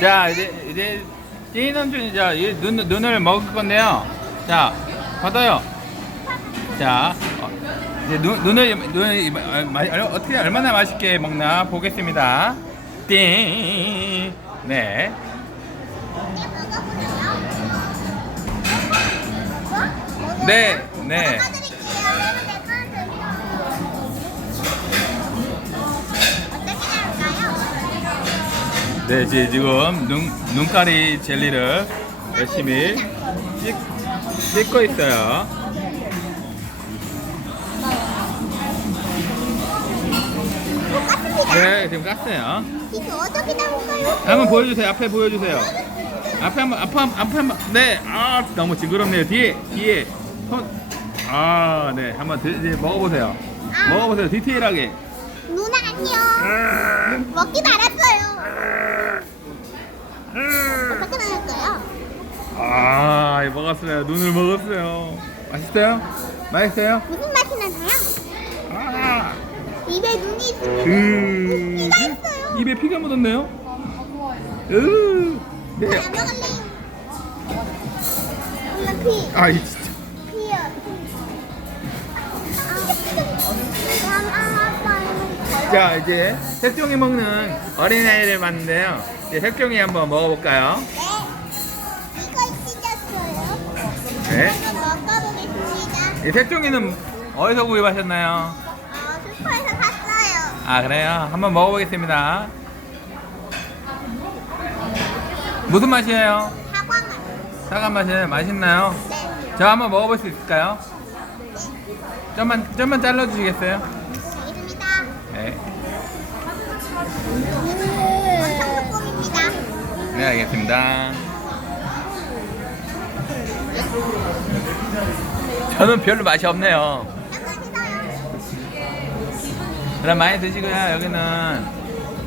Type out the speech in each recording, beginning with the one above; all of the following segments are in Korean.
자 이제 이제 찐 삼촌 이제 눈 눈을 먹을 건데요. 자 받아요. 자 어, 이제 눈 눈을 눈을 어, 마- 얼- 어떻게 얼마나 맛있게 먹나 보겠습니다. 띵. 네. 네, 네. 네, 이제 지금 눈, 눈가리 젤리를 열심히 찍, 찍고 있어요. 네, 지금 깠어요. 이거 어떻게 나올까요? 한번 보여주세요. 앞에 보여주세요. 앞에 한번, 앞에 한번, 앞에 한번. 네, 아, 너무 징그럽네요. 뒤에, 뒤에. 손. 아, 네. 한번 드, 이제 먹어보세요. 먹어보세요. 디테일하게. 누나 안녕. 먹기 말았어요. 어떻게 나올까요? 아, 먹었어요. 눈을 먹었어요. 맛있어요? 맛있어요? 무슨 맛이 나나요? 아, 입에 눈이 있으면 음, 피가 있어요. 입에 피가 묻었네요. 으, 네. 안 먹을래요. 엄마 피. 아, 이 진짜. 피야. 아, 자, 이제 색종이 먹는 어린아이를 봤는데요. 이제 색종이 한번 먹어볼까요? 네. 이거 찢었어요. 네. 이거 먹어보겠습니다. 이 색종이는 어디서 구입하셨나요? 어, 슈퍼에서 샀어요. 아, 그래요? 한번 먹어보겠습니다. 무슨 맛이에요? 사과 맛. 사과 맛이에요? 맛있나요? 네. 저 한번 먹어볼 수 있을까요? 좀만, 좀만 잘라주시겠어요? 알겠습니다. 네. 알겠습니다. 저는 별로 맛이 없네요. 그럼 많이 드시고요. 여기는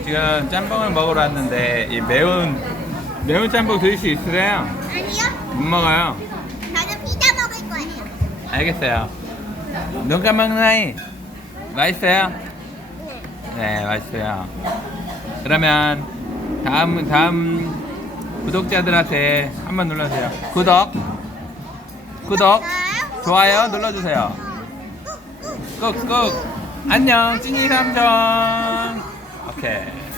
지금 짬뽕을 먹으러 왔는데 이 매운 매운 짬뽕 드실 수 있으세요? 아니요. 못 먹어요. 저는 피자 먹을 거예요. 알겠어요. 눈 감은 아이 맛있어요? 네. 네, 맛있어요. 그러면 다음 다음 구독자들한테 한 번 눌러주세요. 구독, 구독, 좋아요 눌러주세요. 꾹꾹 안녕 찐이 삼촌. 오케이.